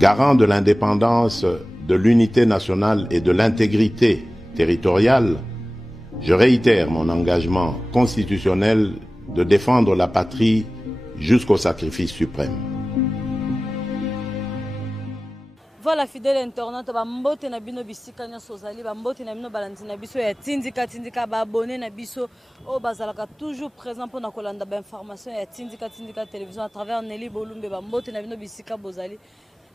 garant de l'indépendance, de l'unité nationale et de l'intégrité territoriale, je réitère mon engagement constitutionnel de défendre la patrie jusqu'au sacrifice suprême. Voilà, fidèle internaute, bambote na bino bisika nyonso ozali, bambote na bino balandi na biso ya tindika ba abonné na biso o bazalaka toujours présent pour na kolanda ba information ya tindika télévision à travers Nelly Bolumbe, bambote na bino bisika bozali,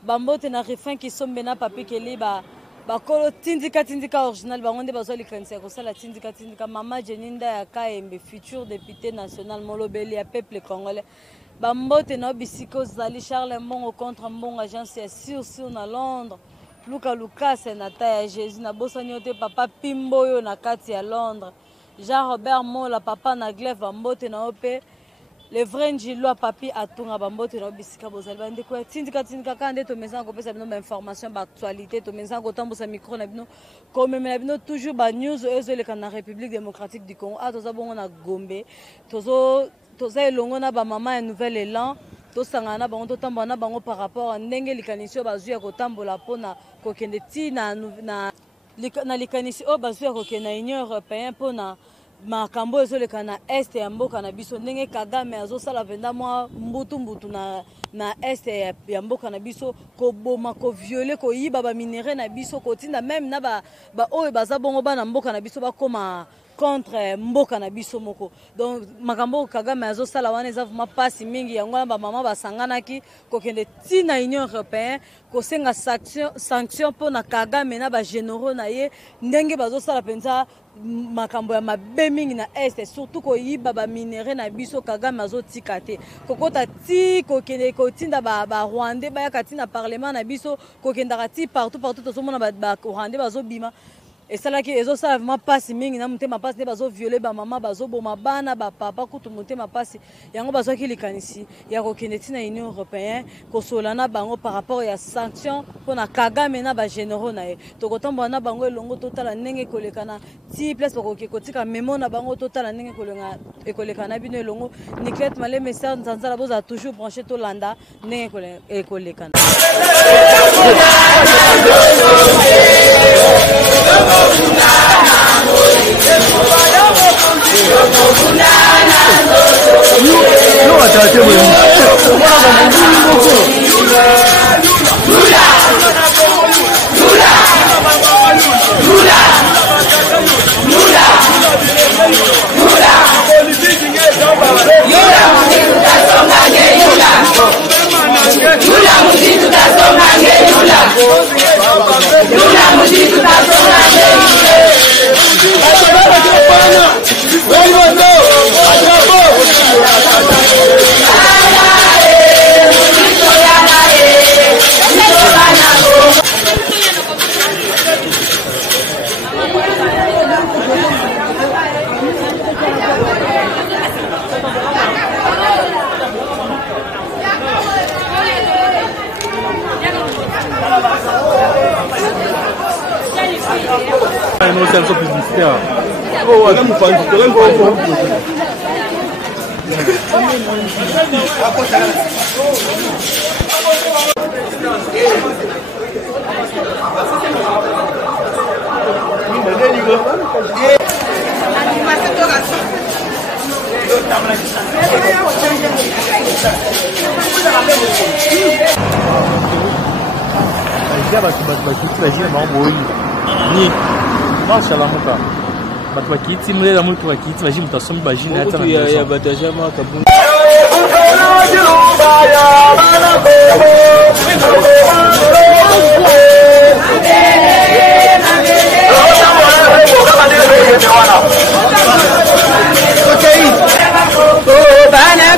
bambote na refin qui sombe na papi keli ba kolo tindika original bangonde bazali kanisa ko sala tindika mama Jeninda ya Kaembe, futur député national molobeli ya peuple congolais. Bambote na bisiko zali Charles Mbongo contre Mbongo agence ya sur na Londres. Lucas na ta Jésus na bosanyote papa Pimboyo na kati ya Londres. Jean-Robert Mola papa na Glaive bambote na ope. Le vrai Njilwa papi atunga bambote na bisika bozali bande ko tindika kande to mesa ko pesa bino ba information ba actualité to mesa ko tambusa micro na bino ko memela bino toujours ba news ezole kana République démocratique du Congo toza bongo na Gombe toza elongo na ba mama ya nouvel élan to sangana bango to tambola na bango par rapport à ndenge likanisi bazu ya ko tambola pona ko kende ti na likanisi o bazu ya ko kena Union européenne pona makambo ezoleka na este ya mboka na biso ndenge Kagame azosala venda mwa mbutu na este ya mboka na biso koboma ko violer ko yiba ba minere na biso kotinda même na ba oyo baza bongo bana mboka na biso bakoma contre mboka na biso moko. Donc makambo Kagame azosala wana eza vraiment pasi mingi yango na ba mama basanganaki kokende ti na Union européenne kosenga sanction pona Kagame na ba généraux na ye ndenge bazosala penza makambo ya mabe mingi na este surtout ko yiba ba minere na biso Kagame azotika te kokota ti kokende kotinda ba Rwandais ba yakati na parlement na biso kokenda ti partout tozomona ba Rwandais bazobima. Et ça là qui est aussi vraiment pas si mingi na mutema passe ne bazo violer ba maman bazo boma bana ba papa kutu mutema passe yango bazo ki likanisi ya kokendeti na Union européenne ko solana bango par rapport ya sanction pona Kagame na ba généraux na ye to kotomba na bango elongo totala ndenge kolekana ti place ko kotika memo na bango totala ndenge kolenga ekolekana bino elongo Nicolette Malé message nzanzala boza toujours branché to landa ndenge kolekana. Nos services publicitaires. Oh, attends, vous parlez de nossa, ela nunca. Batu wakiti, mulher muito wakiti, mas gente tá só me imagina essa na minha. Ya bataja maka bun. Bana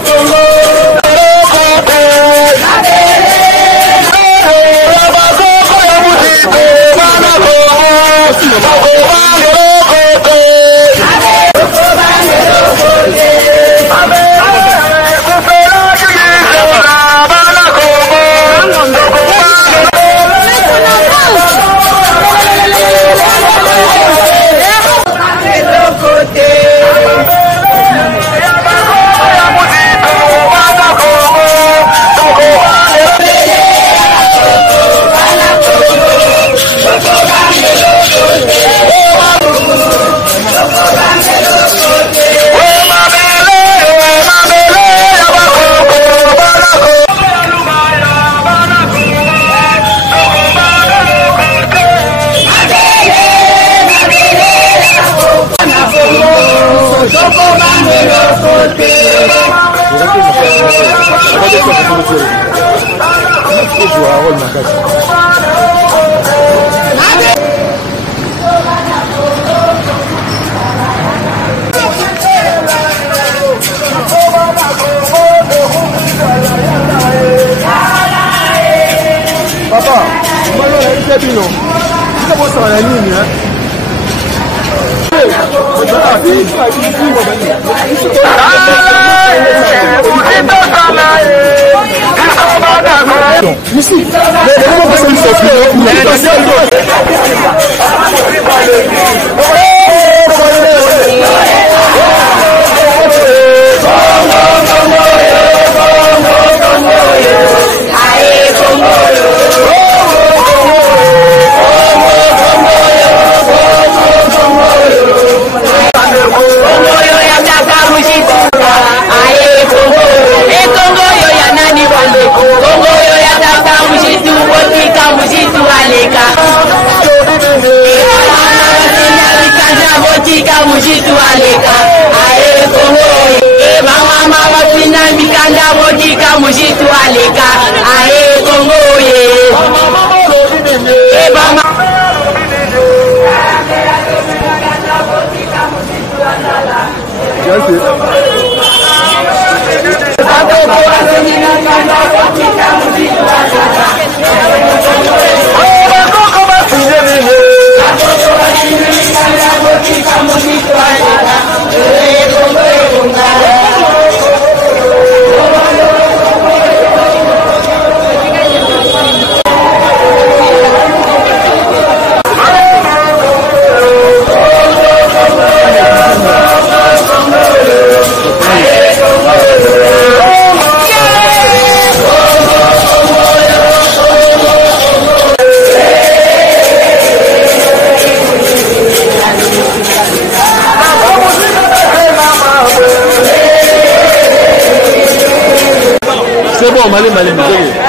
Papa, C'est bon, allez, allez, allez.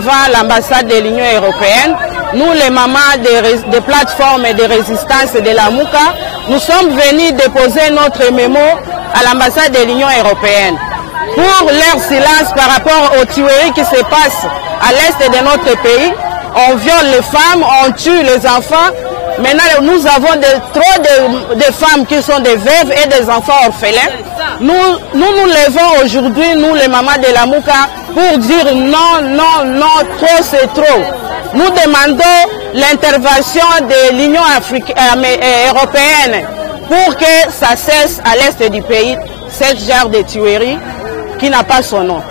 devant l'ambassade de l'Union européenne. Nous, les mamans des plateformes et de résistance de la Mouka, nous sommes venus déposer notre mémo à l'ambassade de l'Union européenne pour leur silence par rapport aux tueries qui se passent à l'est de notre pays. On viole les femmes, on tue les enfants. Maintenant, nous avons trop de femmes qui sont des veuves et des enfants orphelins. Nous levons aujourd'hui, nous les mamans de la Mouka, pour dire non, non, non, trop c'est trop. Nous demandons l'intervention de l'Union européenne pour que ça cesse à l'est du pays, ce genre de tuerie qui n'a pas son nom.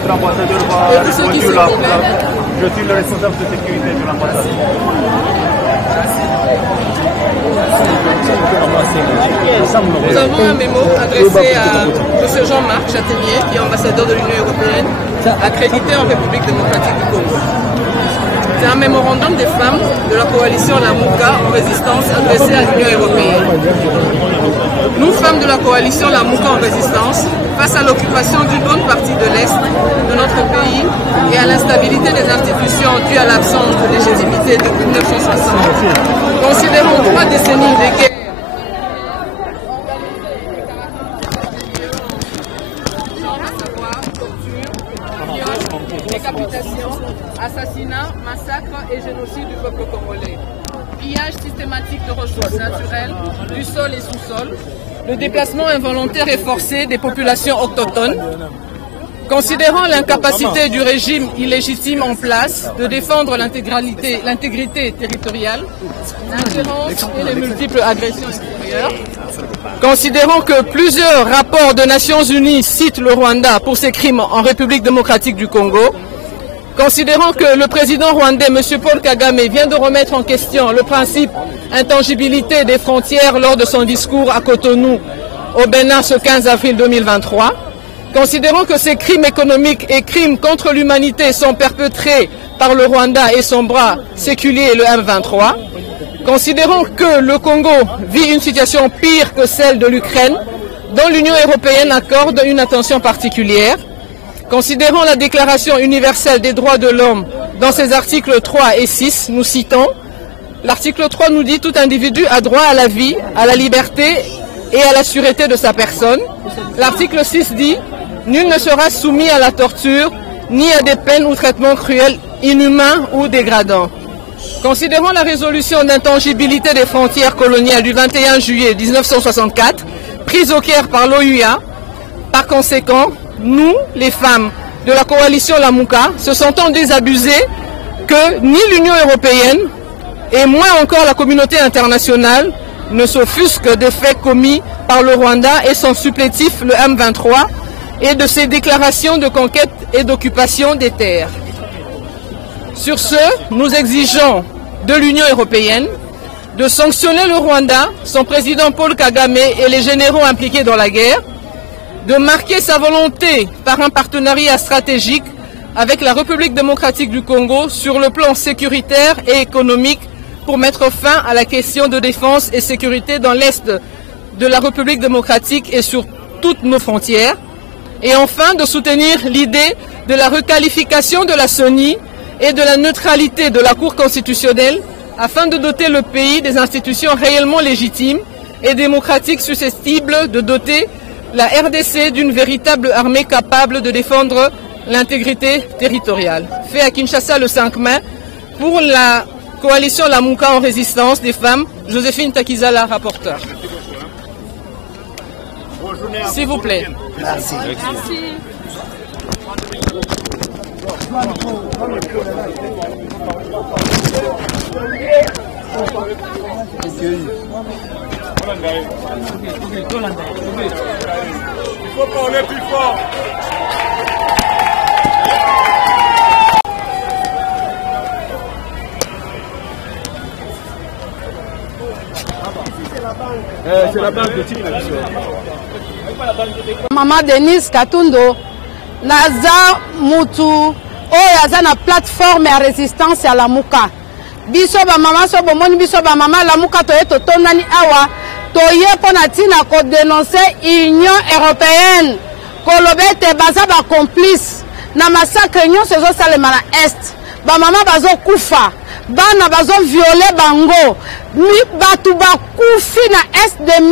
Notre ambassadeur va rejoindre là. Je suis le responsable de sécurité de l'ambassade. Nous avons un mémo adressé à M. Jean-Marc Châtelier, qui est ambassadeur de l'Union européenne, accrédité en République démocratique du Congo. C'est un mémorandum des femmes de la coalition La Mouka en résistance adressé à l'Union européenne. Nous, femmes de la coalition La Mouka en résistance, face à l'occupation d'une bonne partie de l'Est de notre pays et à l'instabilité des institutions due à l'absence de légitimité depuis 1960, considérons 3 décennies de guerre assassinat, massacre et génocide du peuple congolais, pillage systématique de ressources naturelles, du sol et sous-sol, le déplacement involontaire et forcé des populations autochtones. Considérant l'incapacité du régime illégitime en place de défendre l'intégrité territoriale, l'ingérence et les multiples agressions extérieures, considérant que plusieurs rapports de Nations Unies citent le Rwanda pour ses crimes en République démocratique du Congo, considérant que le président rwandais, M. Paul Kagame, vient de remettre en question le principe intangibilité des frontières lors de son discours à Cotonou au Bénin ce 15 avril 2023, considérant que ces crimes économiques et crimes contre l'humanité sont perpétrés par le Rwanda et son bras séculier, le M23, considérant que le Congo vit une situation pire que celle de l'Ukraine, dont l'Union européenne accorde une attention particulière, considérant la Déclaration universelle des droits de l'homme dans ses articles 3 et 6, nous citons, l'article 3 nous dit « Tout individu a droit à la vie, à la liberté et à la sûreté de sa personne ». L'article 6 dit « Nul ne sera soumis à la torture, ni à des peines ou traitements cruels, inhumains ou dégradants ». Considérant la résolution d'intangibilité des frontières coloniales du 21 juillet 1964, prise au Caire par l'OUA, par conséquent, nous, les femmes de la coalition La Mouka, se sentons désabusées que ni l'Union européenne, et moins encore la communauté internationale ne s'offusque des faits commis par le Rwanda et son supplétif, le M23, et de ses déclarations de conquête et d'occupation des terres. Sur ce, nous exigeons de l'Union européenne de sanctionner le Rwanda, son président Paul Kagame et les généraux impliqués dans la guerre, de marquer sa volonté par un partenariat stratégique avec la République démocratique du Congo sur le plan sécuritaire et économique pour mettre fin à la question de défense et sécurité dans l'Est de la République démocratique et sur toutes nos frontières. Et enfin, de soutenir l'idée de la requalification de la CENI et de la neutralité de la Cour constitutionnelle afin de doter le pays des institutions réellement légitimes et démocratiques susceptibles de doter la RDC d'une véritable armée capable de défendre l'intégrité territoriale. Fait à Kinshasa le 5 mai pour la coalition Lamuka en résistance des femmes, Joséphine Takizala, rapporteur. S'il vous plaît. Merci. Merci. Il faut parler plus fort. C'est la banque de type. Maman Denise Katundo, naza mutu oyo aza na plateforme ya résistance ya Lamuka. Biso ba mama so bomoni biso ba mama Lamuka toye totondani awa toye pona tina ko dénoncer Union européenne kolobete baza ba complice na massacre nyonso ezosalema na est. Ba mama bazo kufa, bana bazo violer bango, batu bakufi na est de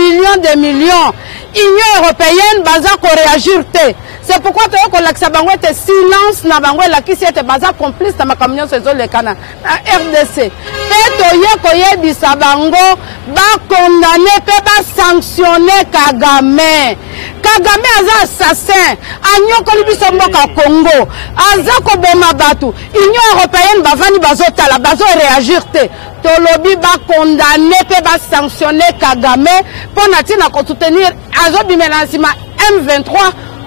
millions. Union européenne baza ko réagir te. C'est pourquoi tu as kolakisa bango te silence na bango la kisi ete baza complice na makamyo sezo lekana na RDC. Pe toye koyebisa bango ba condamner pe ba sanctionner Kagame. Kagame aza assassin, anyokoli biso mboka Congo, aza ko boma batu. Union européenne bavani bazotala, bazo réagir te. Tolobi ba condamner pe ba sanctionner Kagame pour natina ko soutenir azo bimenansima M23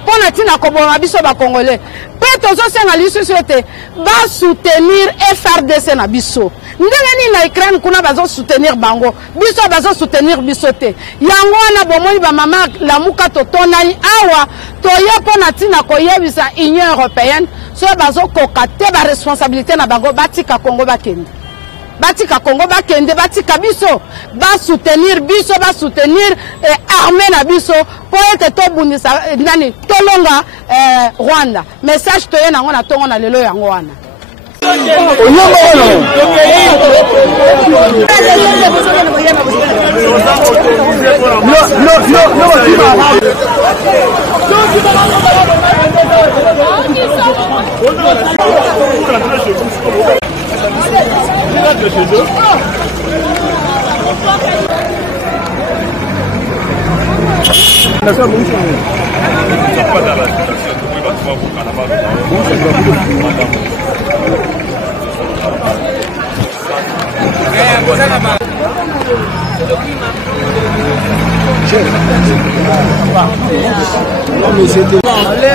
pour natina ko boma biso ba Congolais. Pe tozo senga lisusu te ba soutenir FRDC na biso. Ndenge na Ukraine kuna bazo soutenir bango, biso bazo soutenir biso te. Yango wana bomoni ba mama Lamuka totonani awa toye po natina ko yebisa Union européenne so bazo kokate ba responsabilité na bango batika Congo bakende. Batika Congo bakende, batika biso, ba soutenir biso, ba soutenir armée na biso pour être to bundisa nani tolonga Rwanda. Message toye nango na tongo na lelo yango wana.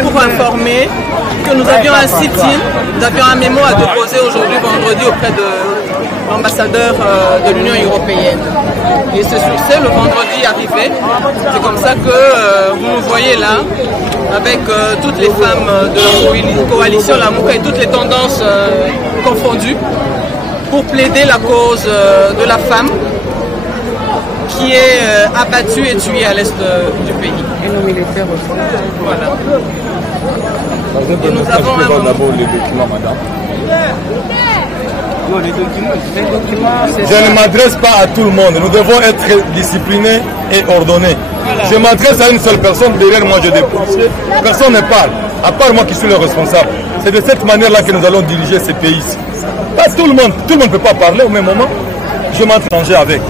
Pour informer que nous avions un sit-in, nous avions un mémo à déposer aujourd'hui vendredi auprès de l'ambassadeur de l'Union européenne. Et c'est sur ce, le vendredi arrivé, c'est comme ça que vous nous voyez là, avec toutes les femmes de la coalition Lamuka et toutes les tendances confondues, pour plaider la cause de la femme qui est abattue et tuée à l'est du pays. Et nos militaires aussi. Voilà. Et nous avons d'abord les documents, madame. Non, les documents, c'est Je ne m'adresse pas à tout le monde. Nous devons être disciplinés et ordonnés. Voilà. Je m'adresse à une seule personne. Derrière moi, je dépense. Personne ne parle, à part moi qui suis le responsable. C'est de cette manière-là que nous allons diriger ces pays. Pas tout le monde ne peut pas parler au même moment. Je m'entends avec.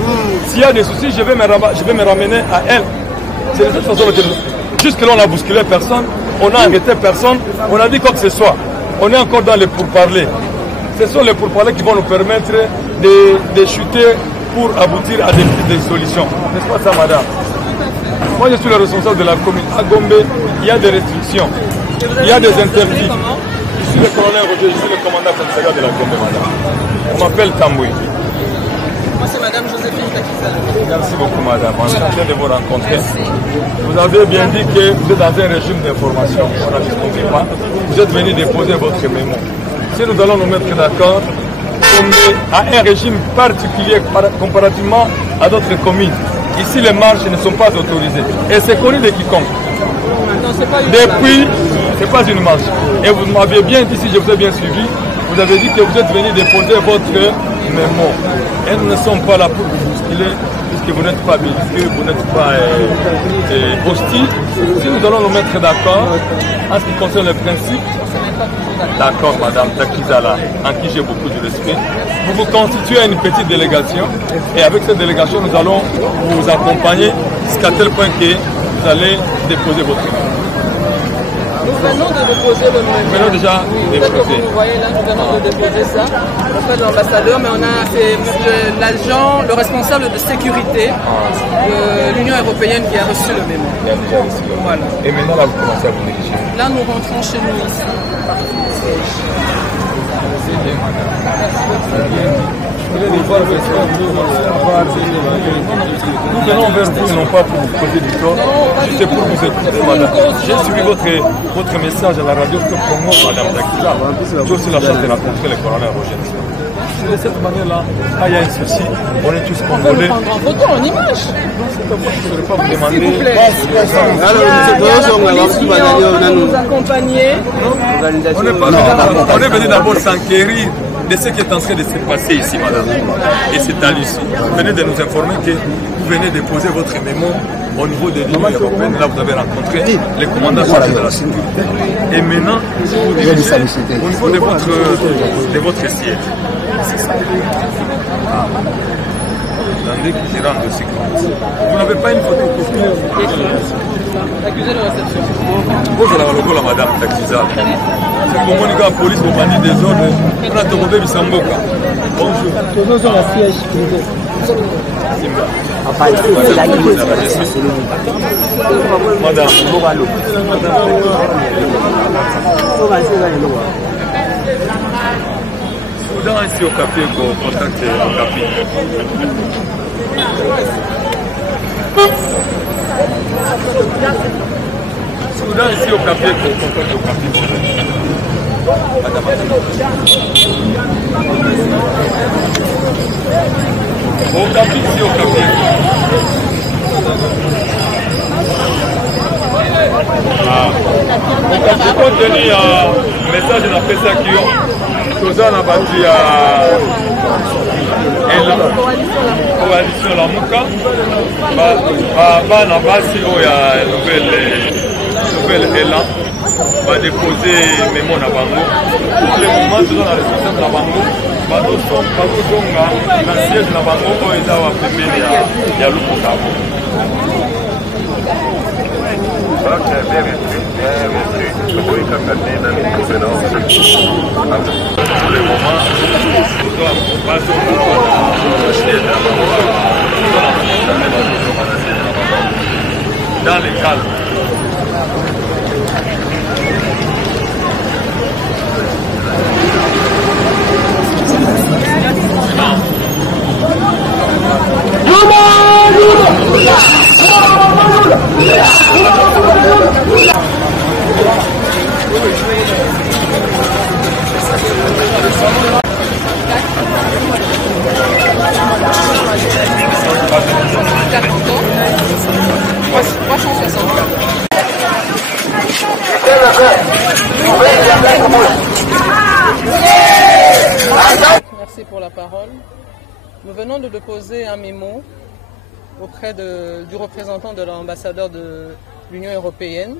S'il y a des soucis, je vais me ramener à elle. C'est de cette façon que jusque-là, on n'a bousculé personne, on n'a arrêté personne, on a dit quoi que ce soit. On est encore dans les pourparlers. Ce sont les pourparlers qui vont nous permettre de chuter pour aboutir à des solutions. N'est-ce pas ça, madame? Moi, je suis le responsable de la commune. À Gombe, il y a des restrictions, il y a des interdits. Je suis le colonel Roger, je suis le commandant commissariat de la Gombe, madame. On m'appelle Tamboui. Moi, c'est madame Joséphine Takizala. Merci beaucoup, madame. Enchanté de vous rencontrer. Vous avez bien dit que vous êtes dans un régime d'information. On a dit pas. Vous êtes venu déposer votre mémo. Si nous allons nous mettre d'accord, on est à un régime particulier comparativement à d'autres communes. Ici, les marches ne sont pas autorisées. Et c'est connu de quiconque. Depuis, ce n'est pas une marche. Et vous m'avez bien dit, si je vous ai bien suivi, vous avez dit que vous êtes venu déposer votre mémo. Et nous ne sommes pas là pour vous bousculer, puisque vous n'êtes pas véhicule, vous n'êtes pas hostile. Si nous allons nous mettre d'accord, en ce qui concerne le principe, d'accord, madame Takizala, en qui j'ai beaucoup de respect, vous vous constituez une petite délégation, et avec cette délégation, nous allons vous accompagner jusqu'à tel point que vous allez déposer votre mémo. Nous venons de déposer le mémo. Nous venons déjà déposer. Vous voyez là, nous venons de déposer ça auprès de l'ambassadeur, mais on a l'agent, le responsable de sécurité de l'Union européenne qui a reçu le mémo. Voilà. Et maintenant, là, vous commencez à vous diriger. Là, nous rentrons chez nous ici. Nous venons vers vous, non pas pour vous poser du tort, c'est pour vous écouter, madame. J'ai suivi votre message à la radio Congo, madame Takizala. J'ai aussi la chance de rencontrer le colonel Roger. De cette manière-là, quand il y a un souci, on est tous congolais. On peut prendre en photo, en image. Je ne vais pas vous demander. S'il vous plaît. La police vient nous accompagner. On est venu d'abord s'enquérir de ce qui est en train de se passer ici, madame. Et c'est à l'issue. Vous venez de nous informer que vous venez de poser votre mémo au niveau de l'Union européenne. Là, vous avez rencontré les commandants de la sécurité. Et maintenant, vous dirigez au niveau de votre siège. C'est ça. Attendez que je rentre aussi. Vous n'avez pas une photocopie? Accusé de réception. Vous avez la logo, la madame Takizala. C'est pour moi, la police, vous bandit des ordres. On a trouvé Bissamboka. Bonjour. Nous sommes la siège privé. Madame. Soudan ici au café, au contact au café. Soudan ici au café, au contact au café. Au café ici au café. Je continue un message de la PSA qui ont tous en abattu à coalition la Mouka bana basi oyo ya nouvelle élan va déposer mémo na bango. Pour le moment toza na responsable na bango bazozonga na siège na bango oyo eza wa pembeni ya Lupokabo. Dans les calmes. Merci pour la parole. Nous venons de déposer un mémo auprès du représentant de l'ambassadeur de l'Union européenne.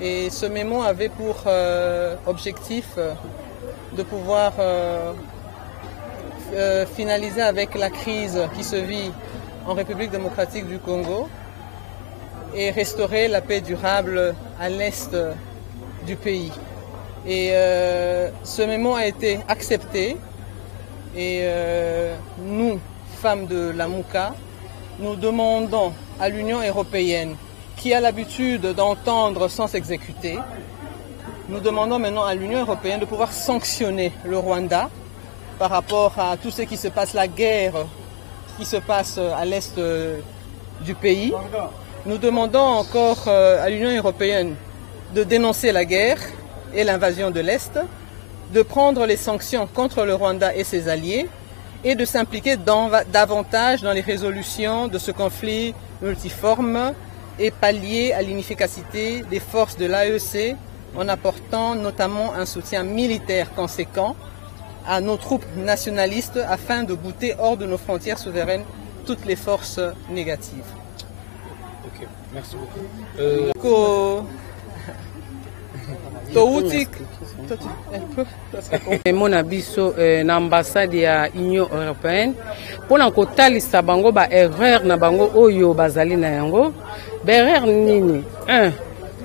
Et ce mémo avait pour objectif de pouvoir finaliser avec la crise qui se vit en République démocratique du Congo et restaurer la paix durable à l'est du pays. Et ce mémo a été accepté et nous, femmes de la Mouka, nous demandons à l'Union européenne, qui a l'habitude d'entendre sans s'exécuter, nous demandons maintenant à l'Union européenne de pouvoir sanctionner le Rwanda par rapport à tout ce qui se passe, la guerre qui se passe à l'est du pays. Nous demandons encore à l'Union européenne de dénoncer la guerre et l'invasion de l'Est, de prendre les sanctions contre le Rwanda et ses alliés et de s'impliquer davantage dans les résolutions de ce conflit multiforme et pallier à l'inefficacité des forces de l'AEC en apportant notamment un soutien militaire conséquent à nos troupes nationalistes afin de bouter hors de nos frontières souveraines toutes les forces négatives. Ok, merci beaucoup. Mona biso na ambassade ya Union européenne pona kotalisa bango ba erreur na bango oyo bazali na yango ba erreur nini.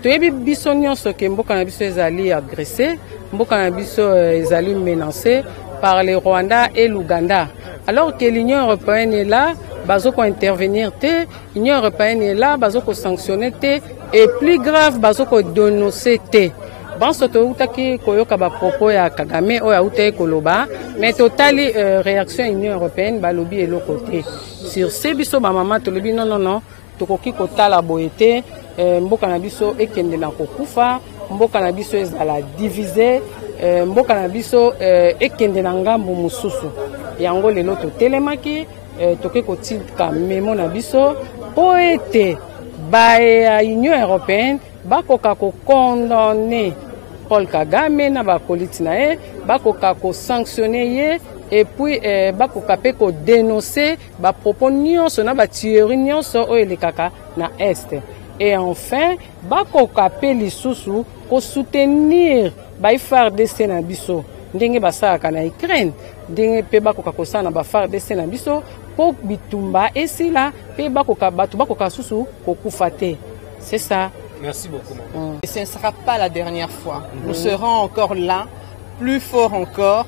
Toyebi biso nyonso ke mboka na biso ezali agressé, mboka na biso ezali menacé par le Rwanda et l'Ouganda. Alors que l'Union européenne est là, bazo ko intervenir te, l'Union européenne est là, bazo ko sanctionner te, et plus grave bazo ko dénoncer te. Banso to utaki koyoka ba propos ya Kagame o ya ute koloba, mais totali réaction Union européenne balobi eloko te. Sur ce biso ba mama to lobi non, tokoki kotala boyete, mboka na biso ekende na kokufa, mboka na biso ezala divisé, mboka na biso ekende na ngambu mususu. Yango lelo to telemaki toke kotika memo na biso po ete ba Union européenne bakoka ko condamner Paul Kagame na ba politi na ye, bakoka ko sanctionner ye et puis bakoka pe ko dénoncer ba propos nyonso na ba théorie nyonso o elekaka na est. Et enfin bakoka pe lisusu ko soutenir ba FARDC na biso ndenge basaka na Ukraine, ndenge pe bakoka ko sana ba FARDC na biso po bitumba esila pe bakoka batu bakoka susu ko kufate. C'est ça. Merci beaucoup. Et ce ne sera pas la dernière fois. Nous serons encore là, plus fort encore,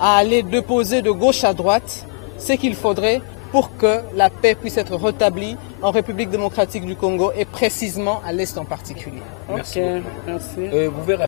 à aller déposer de gauche à droite ce qu'il faudrait pour que la paix puisse être rétablie en République démocratique du Congo et précisément à l'Est en particulier. Merci. Merci. Vous verrez.